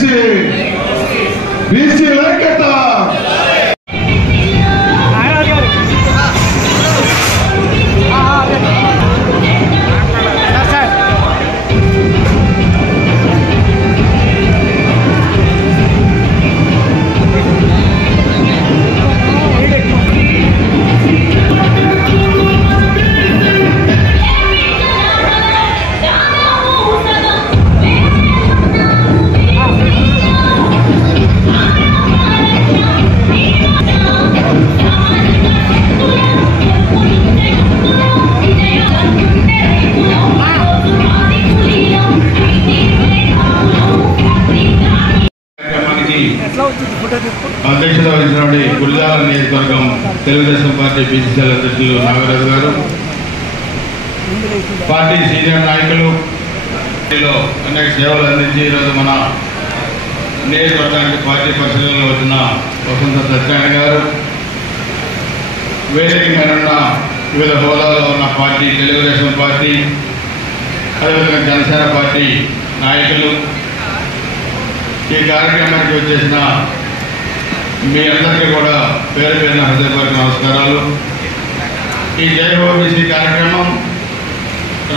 BC BC ఐక్యత అధ్యక్షత వహించినటువంటి గురిజాల నియోజకవర్గం తెలుగుదేశం పార్టీ బీసీసీఎల్ అధ్యక్షులు నాగరాజు గారు, పార్టీ సీనియర్ నాయకులు, అనేక సేవలు అందించి ఈరోజు మన నియోజకవర్గానికి పార్టీ పరిశీలనలో వచ్చిన వసంత సత్యనారాయణ గారు, వేదిక మీద ఉన్న వివిధ హోదాలో ఉన్న పార్టీ తెలుగుదేశం పార్టీ, అదేవిధంగా జనసేన పార్టీ నాయకులు, ఈ కార్యక్రమానికి వచ్చేసిన మీ అందరికీ కూడా పేరు పేరున హృదయపూర్వక నమస్కారాలు. ఈ జైఓబీసీ కార్యక్రమం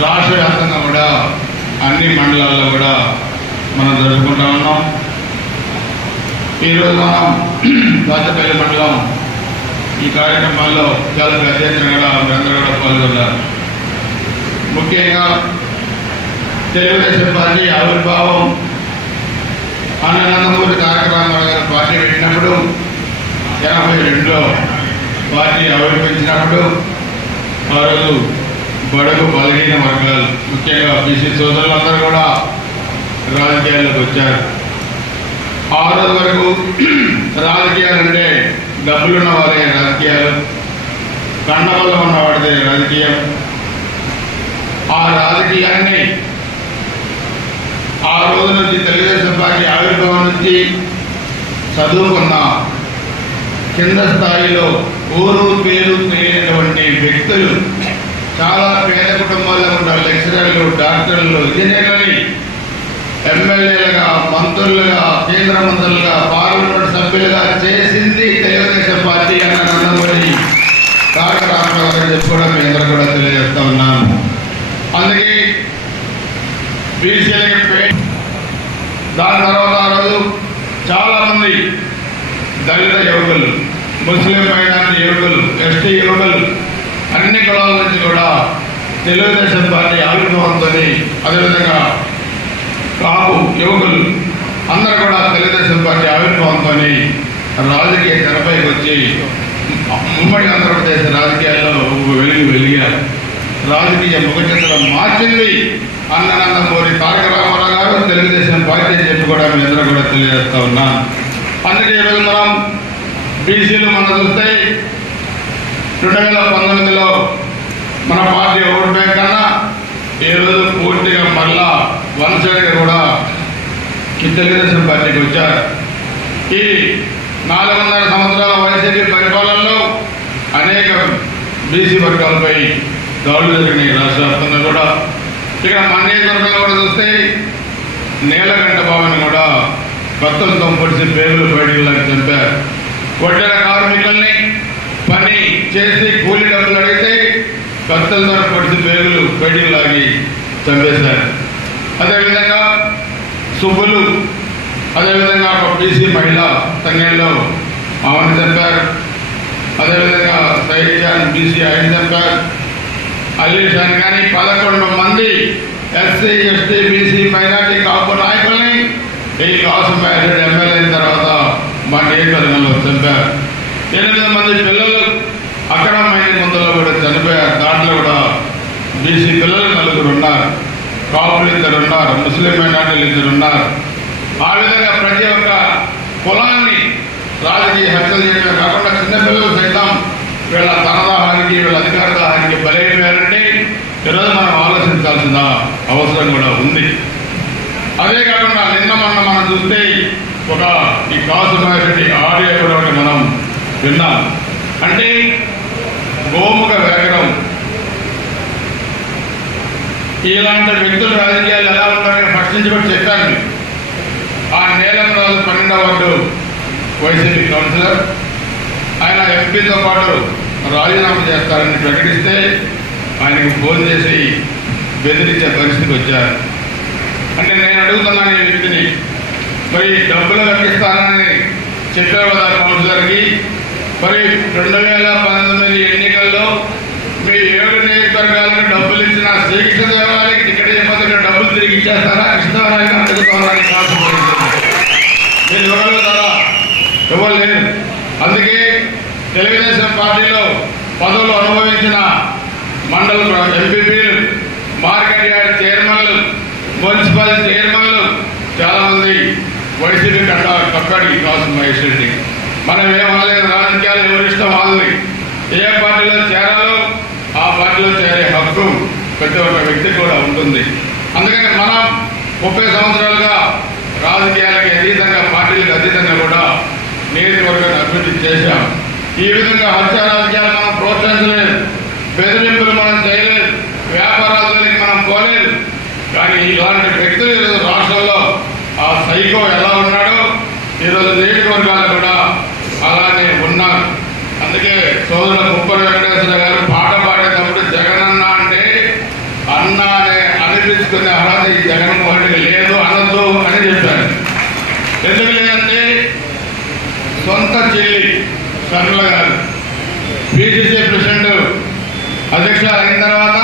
రాష్ట్ర వ్యాప్తంగా కూడా అన్ని మండలాల్లో కూడా మనం జరుపుకుంటా ఉన్నాం. ఈరోజు మనం దాచపల్లి మండలం ఈ కార్యక్రమాల్లో చాలా పెద్ద ఎత్తున కూడా మీరందరూ కూడా పాల్గొన్నారు. ముఖ్యంగా తెలుగుదేశం పార్టీ ఆవిర్భావం అన్న నందమూరి తారక రామారావు గారు పార్టీ పెట్టినప్పుడు 82లో పార్టీ ఆవిర్భవించినప్పుడు ఆ రోజు బడుగు బలహీన వర్గాలు, ముఖ్యంగా బీసీ సోదరులందరూ కూడా రాజకీయాల్లోకి వచ్చారు. ఆ రోజు వరకు రాజకీయాలంటే డబ్బులున్న వారే రాజకీయాలు, కండవల్లో ఉన్నవాడిదే రాజకీయం. ఆ రాజకీయాన్ని ఆ రోజు నుంచి తెలుగుదేశం పార్టీ ఆవిర్భావం నుంచి చదువుకున్న కింద స్థాయిలో ఊరు పేరు తెలియనటువంటి వ్యక్తులు, చాలా పేద కుటుంబాల్లో ఉన్న లెక్చరర్లు, డాక్టర్లు, ఇంజనీర్లని ఎమ్మెల్యేలుగా, మంత్రులుగా, కేంద్ర మంత్రులుగా, పార్లమెంట్ సభ్యులుగా చేసింది తెలుగుదేశం పార్టీ అన్న నందమూరి తారక రామారావు గారు చెప్పుకోవడం మీ అందరూ కూడా తెలియజేస్తా ఉన్నాను. అందుకే బీసీలకి దాని తర్వాత ఆ రోజు చాలా మంది దళిత యువకులు, ముస్లిం మైనారిటీ యువకులు, ఎస్టీ యువకులు, అన్ని కులాల నుంచి కూడా తెలుగుదేశం పార్టీ ఆవిర్భావంతో, అదేవిధంగా కాపు యువకులు అందరూ కూడా తెలుగుదేశం పార్టీ ఆవిర్భావంతో రాజకీయ తెరపైకి వచ్చి ఉమ్మడి ఆంధ్రప్రదేశ్ రాజకీయాల్లో వెలిగారు. రాజకీయ ముఖచిత్రం మార్చింది అన్న నందమూరి తారక రామారావు గారు, తెలుగుదేశం పార్టీ అని చెప్పి కూడా మీ అందరూ కూడా తెలియజేస్తా ఉన్నాను. అందుకే ఈరోజు మనం బీసీలు మనం చూస్తే 2019లో మన పార్టీ ఓటు బ్యాంక్ కన్నా ఈరోజు పూర్తిగా మళ్ళా వన్ సైడ్గా కూడా తెలుగుదేశం పార్టీకి వచ్చారు. ఈ 400 సంవత్సరాల వైసీపీ పరిపాలనలో అనేక బీసీ వర్గాలపై దాడులు జరిగినాయి రాష్ట్ర వ్యాప్తంగా కూడా. ఇక్కడ మన నియోజకవర్గంలో కూడా చూస్తే నీలకంఠ బాబుని కూడా కత్తులతో పొడిచి పేర్లు బయటకు చంపారు. కొట్టిన కార్మికుల్ని పని చేసి కూలీ డబ్బులు అడిగితే కత్తులతో పొడిచి పేర్లు బయటకు లాగి చంపేశారు. అదేవిధంగా సుబ్బులు, అదేవిధంగా ఒక బీసీ మహిళ తంగేళ్ళలో ఆమెను చంపారు. అదేవిధంగా సైడ్ జాన్ బీసీ ఆయన చంపారు. అలీషాన్ కానీ 11 మంది ఎస్సీ, ఎస్టీ, బీసీ, మైనార్టీ, కాపు నాయకుల్ని ఈ కాసుమేశ్వరుడు ఎమ్మెల్యే అయిన తర్వాత మా నియోజకవర్గంలో చంపారు. 8 మంది పిల్లలు అక్రమమైన ముందులో కూడా చనిపోయారు. దాంట్లో కూడా బీసీ పిల్లలు 4 ఉన్నారు, కాపులు 2 ఉన్నారు, ముస్లిం మైనార్టీలు 2 ఉన్నారు. ఆ విధంగా ప్రతి ఒక్క కులాన్ని రాజకీయ హత్యలు చేయడమే కాకుండా చిన్నపిల్లలు సైతం వీళ్ళ తనదాహానికి, వీళ్ళ అధికార దాహానికి బలైపోయారంటే ఈరోజు మనం ఆలోచించాల్సిన అవసరం కూడా ఉంది. అదే కాకుండా నిన్న మనం చూస్తే ఒక ఈ కాసుమేశ్వరుడి ఆడియో కూడా మనం విన్నాం. అంటే గోముఖ వేగరం, ఇలాంటి వ్యక్తుల రాజకీయాలు ఎలా ఉంటాయో ఫస్ట్ నుంచి కూడా చెప్పాను. ఆ నీలంరాజు 12వ వార్డు వైసీపీ కౌన్సిలర్, ఆయన ఎంపీతో పాటు రాజీనామా చేస్తారని ప్రకటిస్తే ఆయనకు ఫోన్ చేసి బెదిరించే పరిస్థితికి వచ్చారు. అంటే నేను అడుగుతున్నాను ఈ వ్యక్తిని, మరి డబ్బులు కట్టిస్తానని చెప్పారు కదా కౌన్సిలర్కి, మరి 2019 ఎన్నికల్లో మీ 7 నియోజకవర్గాలకు డబ్బులు ఇచ్చిన శ్రీకృష్ణ దేవాలయానికి టికెట్ ఇవ్వకపోతే డబ్బులు తిరిగి ఇచ్చేస్తారా? కృష్ణదేవరాయని అడుగుతారని కాల్సి మీరు ఇవ్వగలుగుతారా? ఇవ్వలేదు. అందుకే తెలుగుదేశం పార్టీలో పదవులు అనుభవించిన మండల ఎంపీపీలు, మార్కెట్ యార్డ్ చైర్మన్లు, మున్సిపల్ చైర్మన్లు చాలా మంది వైసీపీ కక్కడికి కావాల్సిన మహేష్ రెడ్డి. మనం ఏమనలేదు, రాజకీయాలు ఎవరిష్టం వాళ్ళని. ఏ పార్టీలో చేరాలో ఆ పార్టీలో చేరే హక్కు ప్రతి ఒక్క వ్యక్తికి కూడా ఉంటుంది. అందుకని మనం 30 సంవత్సరాలుగా రాజకీయాలకి అతీతంగా, పార్టీలకు అతీతంగా కూడా నియోజకవర్గాన్ని అభివృద్ధి చేశాం. ఈ విధంగా హత్య రాజకీయాలు మనం ప్రోత్సహించలేదు, బెదిరింపులు మనం చేయలేదు, వ్యాపారాలకి మనం పోలేదు. కానీ ఇలాంటి వ్యక్తులు ఈరోజు రాష్ట్రంలో ఆ సైకో ఎలా ఉన్నాడో ఈరోజు నియోజకవర్గాలు కూడా అలానే ఉన్నారు. అందుకే సోదరుల కుప్పల వెంకటేశ్వర గారు పాట పాడేటప్పుడు జగనన్న అంటే అన్న అనే అనిపించుకునే అర్హత ఈ జగన్మోహన్ రెడ్డి లేదు, అనొద్దు అని చెప్పారు. ఎందుకు లేదంటే సొంత చెల్లి సరళ గారు పిసిసి ప్రెసిడెంట్ అధ్యక్ష అయిన తర్వాత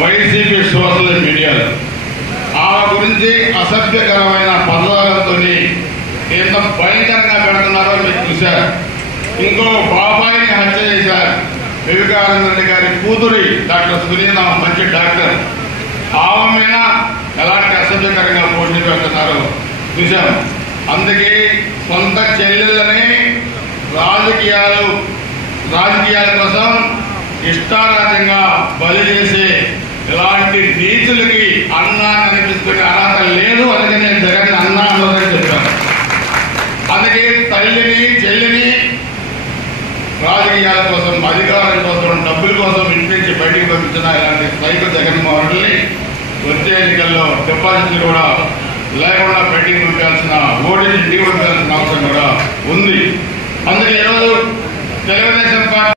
వైసీపీ సోషల్ మీడియాలో ఆమె గురించి అసభ్యకరమైన పదాలతో ఎంత భయంకరంగా పెడుతున్నారో మీరు చూశారు. ఇంకో బాబాయిని హత్య చేశారు. వివేకానంద రెడ్డి గారి కూతురి డాక్టర్ సునీత, మంచి డాక్టర్, ఆమె మీద ఎలాంటి అసభ్యకరంగా పోటీ పెడుతున్నారో చూశాం. అందుకే సొంత చెల్లెళ్ళని రాజకీయాల కోసం ఇష్టారాజ్యంగా బలి చేసే ఇలాంటి నీచులకి అన్నాన్ని అనిపించుకునే అర్హత లేదు. అందుకే నేను జగన్ అన్నా అన్నదని చెప్పాను. అందుకే తల్లిని, చెల్లిని రాజకీయాల కోసం, అధికారం కోసం, డబ్బుల కోసం ఇంటి నుంచి బయటికి పంపించిన ఇలాంటి సైకో జగన్మోహన్ రెడ్డి వచ్చే ఎన్నికల్లో డిపాజిట్లు కూడా లేకుండా బయటికి పంపాల్సిన, ఓడిని ఇంటికి పంపాల్సిన అవసరం కూడా ఉంది. అందుకే ఈరోజు తెలుగుదేశం పార్టీ